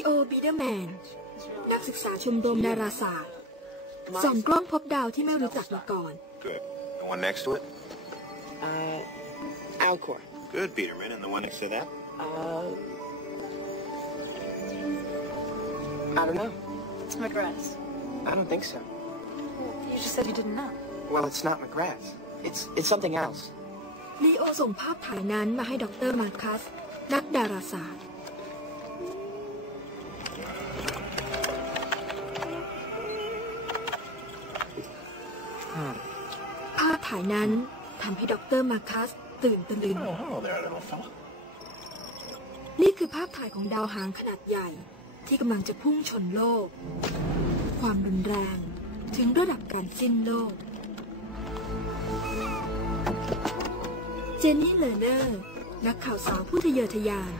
ลีโอบีเดอร์แมน นักศึกษาชมรมดาราศาสตร์ส่องกล้องพบดาวที่ไม่รู้จักมาก่อน Good. The one next to it? Uh, Alcor. Good, Peterman. And the one next to that? Uh, I don't know. It's McGrath. I don't think so. You just said you didn't know. Well, it's not McGrath. It's it's something else. ลีโอส่งภาพถ่ายนั้นมาให้ดรมาร์คัส นักดาราศาสตร์ ถ่ายนั้นทำให้ดรมาร์คัสตื่นตะลึง Oh, hello there, little fella. นี่คือภาพถ่ายของดาวหางขนาดใหญ่ที่กำลังจะพุ่งชนโลก ความรุนแรงถึงระดับการสิ้นโลก เจนนี่เลอร์เนอร์ นักข่าวสาวผู้ทะเยอทะยาน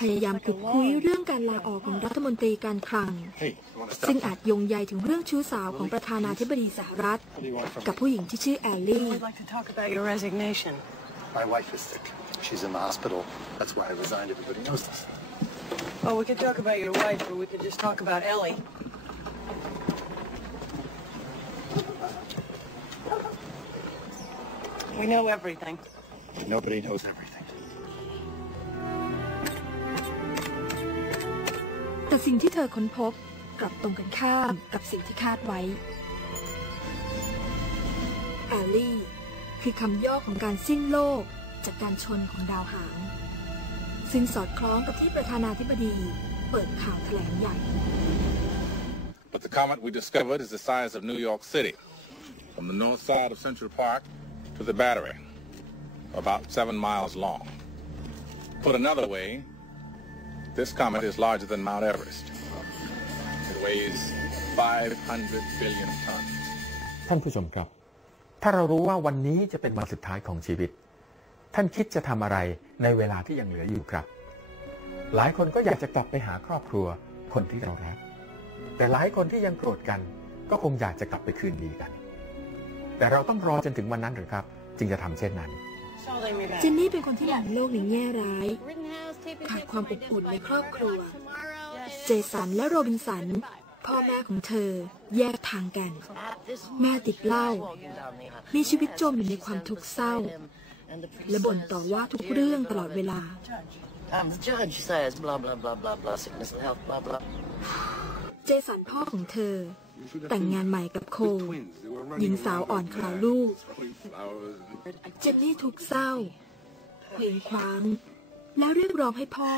พยายามขุดคุยเรื่องการลาออกของรัฐมนตรีการคลัง Hey, you want to ซึ่ง stop? อาจโยงใยถึงเรื่องชู้สาวของประธานาธิบดีสหรัฐ What do you want from กับผู้หญิงที่ชื่อแอลลี่ I'd like to talk about your resignation. My wife is sick. She's in the hospital. That's why I resigned. Everybody knows this. Oh, we could talk about your wife, or we could just talk about Ellie. We know everything. Nobody knows everything. แต่สิ่งที่เธอค้นพบกลับตรงกันข้ามกับสิ่งที่คาดไว้แอลลี่ คือคำย่อของการสิ้นโลกจากการชนของดาวหาง ซึ่งสอดคล้องกับที่ประธานาธิบดีเปิดข่าวแถลงใหญ่ But the comet we discovered is the size of New York City, from the north side of Central Park to the Battery, about seven miles long. Put another way, this comet is larger than Mount Everest. It weighs 500 billion tons. ท่านผู้ชมครับ ถ้าเรารู้ว่าวันนี้จะเป็นวันสุดท้ายของชีวิต ท่านคิดจะทำอะไรในเวลาที่ยังเหลืออยู่ครับ หลายคนก็อยากจะกลับไปหาครอบครัวคนที่เรารัก แต่หลายคนที่ยังโกรธกัน ก็คงอยากจะกลับไปคืนดีกัน แต่เราต้องรอจนถึงวันนั้นหรือครับ จึงจะทำเช่นนั้น เจนนี่เป็นคนที่มองโลกในแง่ร้าย ขาดความอบอุ่นในครอบครัว เจสันและโรบินสัน พ่อแม่ของเธอแยกทางกัน แม่ติดเหล้า มีชีวิตจมอยู่ในความทุกข์เศร้า และบ่นต่อว่าทุกเรื่องตลอดเวลา Um, the judge says blah blah blah blah blah sickness and health blah blah. เจสันพ่อของเธอ แต่งงานใหม่กับโค หญิงสาวอ่อนคราวลูก เจนนี่ทุกข์เศร้าเคว้งคว้าง แล้วเรียกร้องให้พ่อ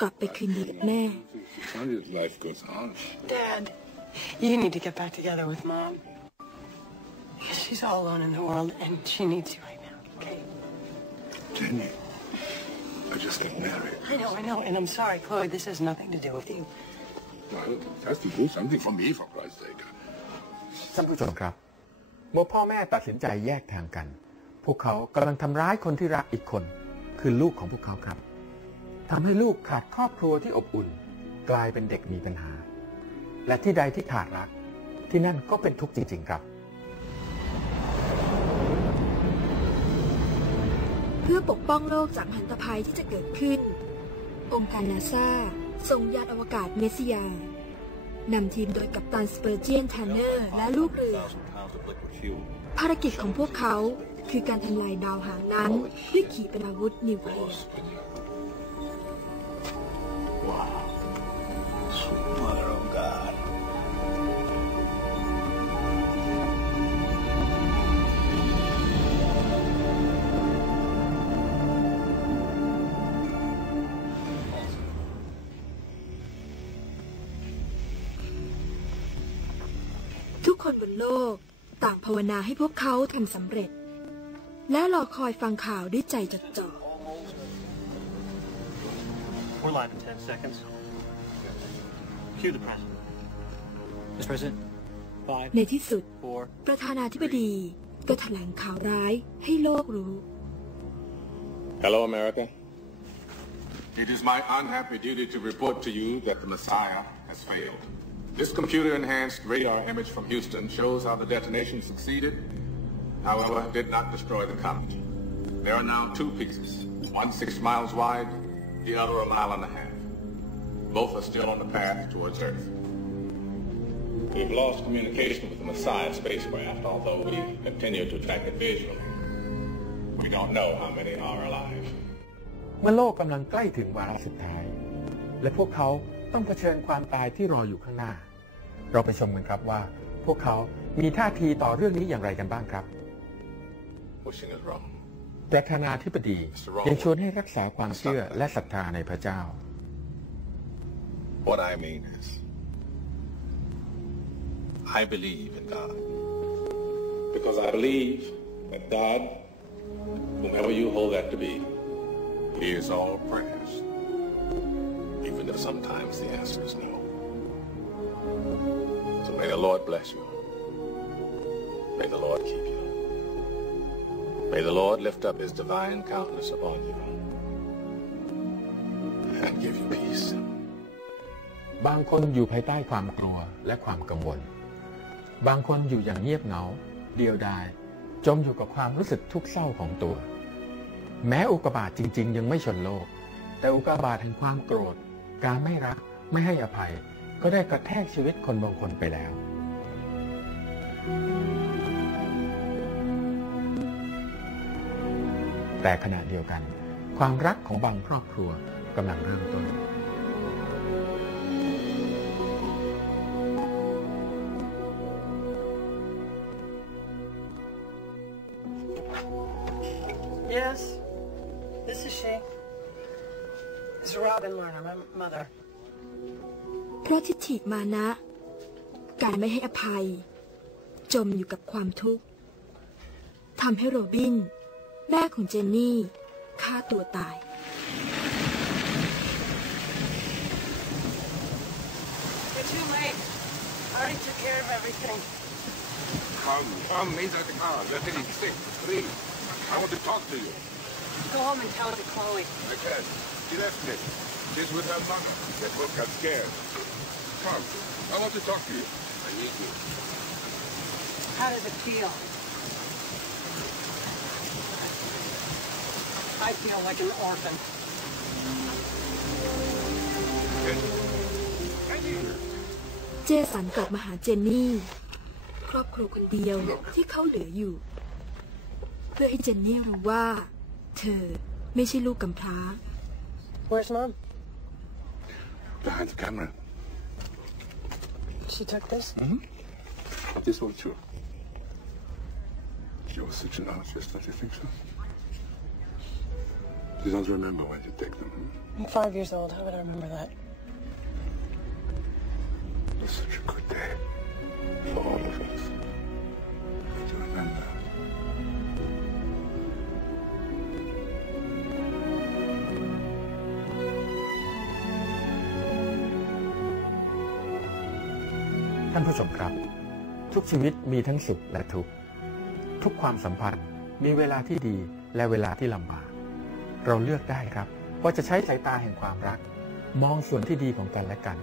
กลับไปคืนดีกับแม่ Sonya's life goes on. Dad, you need to get back together with Mom. Because she's all alone in the world, and she needs you right now, okay? Jenny, I just got married. I know, I know, and I'm sorry, Chloe, this has nothing to do with you. Has to do something for me, for Christ's sake. ท่านผู้ชมครับ เมื่อพ่อแม่ตัดสินใจแยกทางกัน พวกเขากำลังทำร้ายคนที่รักอีกคน คือลูกของพวกเขาครับทำให้ลูกขาดครอบครัวที่อบอุ่น กลายเป็นเด็กมีปัญหา และที่ใดที่ขาดรัก ที่นั่นก็เป็นทุกข์จริง ๆ ครับ เพื่อปกป้องโลกจากมหันตภัยที่จะเกิดขึ้น องค์การนาซา ส่งยานอวกาศเมสซิยานำทีมโดยกัปตันสเปอร์เจียนแทนเนอร์และลูกเรือ ภารกิจของพวกเขาคือการทำลายดาวหางนั้นด้วยขีปนาวุธนิวเคลียร์ ทุกคนบนโลกต่างภาวนาให้พวกเขาทำสำเร็จ และรอคอยฟังข่าวด้วยใจจดจ่อ We're live in 10 seconds. Cue the president. Mr. President, five, ในที่สุด four, ประธานาธิบดีก็แถลงข่าวร้ายให้โลกรู้ Hello, America. It is my unhappy duty to report to you that the Messiah has failed. This computer-enhanced radar image from Houston shows how the detonation succeeded, however, did not destroy the comet. There are now two pieces, one six miles wide, the other a mile and a half. Both are still on the path towards Earth. We've lost communication with the Messiah spacecraft, although we continue to track it visually. We don't know how many are alive. เมื่อโลกกำลังใกล้ถึงวาระสุดท้าย และพวกเขา ต้องเผชิญความตายที่รออยู่ข้างหน้า เราไปชมกันครับว่า พวกเขามีท่าทีต่อเรื่องนี้อย่างไรกันบ้างครับ Wishing is wrong. ประธานาธิบดียังชวนให้รักษาความเชื่อและศรัทธาในพระเจ้า What I mean is, I believe in God. Because I believe that God, whomever you hold that to be, hears all prayers, even if sometimes the answer is no. So may the Lord bless you. May the Lord keep you. May the Lord lift up his divine countenance upon you and give you peace. บางคนอยู่ภายใต้ความกลัวและความกังวล บางคนอยู่อย่างเงียบเหงา เดียวดาย จมอยู่กับความรู้สึกทุกข์เศร้าของตัว แม้อุกกาบาตจริง ๆ ยังไม่ชนโลก แต่อุกกาบาตแห่งความโกรธ การไม่รักไม่ให้อภัย ก็ได้กระแทกชีวิตคนบางคนไปแล้ว แต่ขณะเดียวกัน ความรักของบางครอบครัวกำลังเริ่มต้น เพราะทิฏฐิมานะ การไม่ให้อภัย จมอยู่กับความทุกข์ทำให้โรบิน แม่ของเจนนี่ฆ่าตัวตาย You're too late. I already took care of everything. Come, come inside the car. They're getting sick. Please. I want to talk to you. Go home and tell it to Chloe. I can't. She left me. She's with her mother. They both got scared. Come. I want to talk to you. I need you. How does it feel? I feel like an orphan. Eddie. เจสันกลับมาหาเจนนี่ ครอบครัวคนเดียวที่เขาเหลืออยู่ เพื่อให้เจนนี่รู้ว่า เธอไม่ใช่ลูกกำพร้า Where's mom? Behind the camera. She took this? This one too. She was such an artist, don't you think so? She doesn't remember when you take them. hmm? I'm five years old. How would I remember that? It was such a good day for all of ท่านผู้ชมครับ ทุกชีวิตมีทั้งสุขและทุกข์ทุกความสัมพันธ์มีเวลาที่ดีและเวลาที่ลำบาก เราเลือกได้ครับ ว่าจะใช้สายตาแห่งความรัก มองส่วนที่ดีของกันและกัน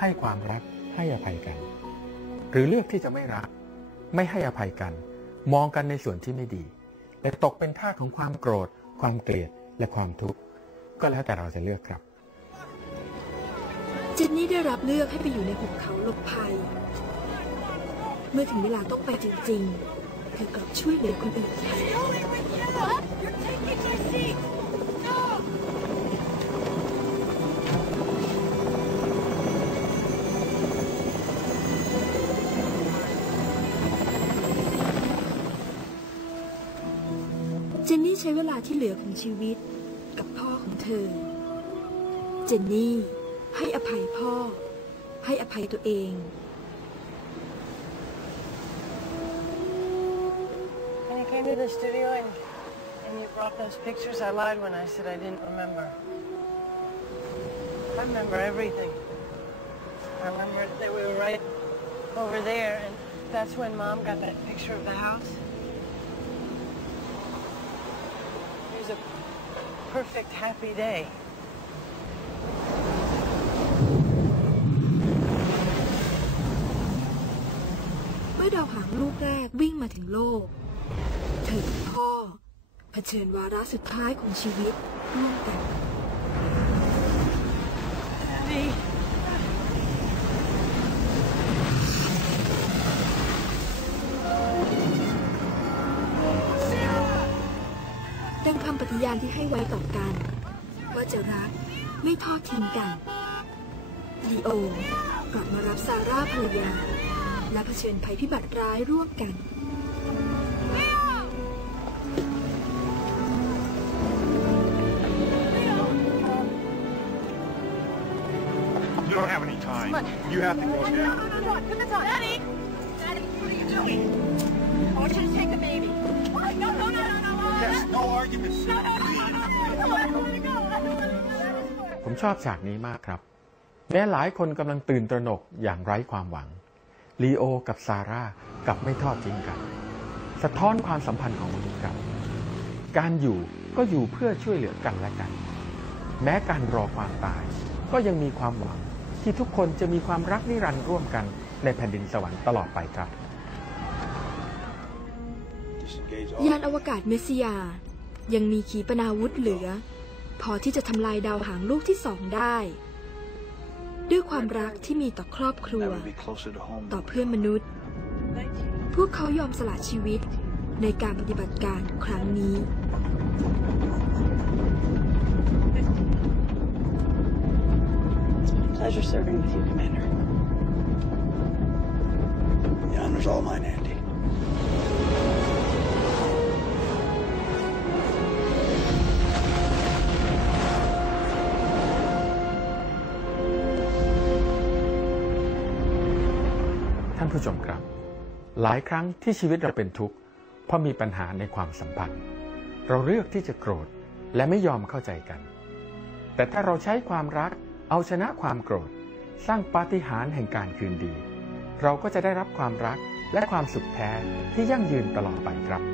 ให้ความรักให้อภัยกัน หรือเลือกที่จะไม่รัก ไม่ให้อภัยกัน มองกันในส่วนที่ไม่ดี และตกเป็นท่าของความโกรธ ความเกลียดและความทุกข์ก็แล้วแต่เราจะเลือกครับ เจนนี่ได้รับเลือกให้ไปอยู่ในหุบเขาหลบภัย เมื่อถึงเวลาต้องไปจริงๆ เธอกลับช่วยเหลือคนอื่นเจนนี่ใช้เวลาที่เหลือของชีวิตกับพ่อของเธอ เจนนี่ ให้อภัยพ่อ ให้อภัยตัวเอง When you came to the studio and, and you brought those pictures, I lied when I said I didn't remember. I remember everything. I remember that we were right over there, and that's when Mom got that picture of the house. It was a perfect, happy day. ื่อดาวหางลูกแรกวิ่งมาถึงโลก เธอเป็นพ่อเผชิญวาระสุดท้ายของชีวิตร่วมกันดังคำปฏิญาณที่ให้ไว้ต่อกัน ว่าจะรักไม่ทอดทิ้งกันดีโอกลับมารับซาร่าภรรยา และเผชิญภัยพิบัติร้ายร่วมกัน You don't have any time. You have to go now. Daddy! Daddy, what are you doing? I want you to take the baby. What? No, no, no, no, no, no. Yes, no arguments. No, no, no, no, no, no. I don't want to go. I don't want to go. ผมชอบฉากนี้มากครับแม้หลายคนกำลังตื่นตระหนกอย่างไร้ความหวัง ลีโอกับซาร่ากลับไม่ทอดทิ้งกัน สะท้อนความสัมพันธ์ของมนุษย์ครับการอยู่ก็อยู่เพื่อช่วยเหลือกันและกัน แม้การรอความตาย ก็ยังมีความหวังที่ทุกคนจะมีความรักนิรันดร์ร่วมกันในแผ่นดินสวรรค์ตลอดไปครับ ยานอวกาศเมสซิยา ยังมีขีปนาวุธเหลือ พอที่จะทำลายดาวหางลูกที่สองได้ ด้วยความรักที่มีต่อครอบครัว Never be closer to home. ต่อเพื่อนมนุษย์ พวกเขายอมสละชีวิตในการปฏิบัติการครั้งนี้ Pleasure serving with you, Commander. The honor's all mine, Andy. านผู้ชมครับ หลายครั้งที่ชีวิตเราเป็นทุกข์เพราะมีปัญหาในความสัมพันธ์ เราเลือกที่จะโกรธและไม่ยอมเข้าใจกัน แต่ถ้าเราใช้ความรักเอาชนะความโกรธ สร้างปาฏิหาริย์แห่งการคืนดี เราก็จะได้รับความรักและความสุขแท้ที่ยั่งยืนตลอดไปครับ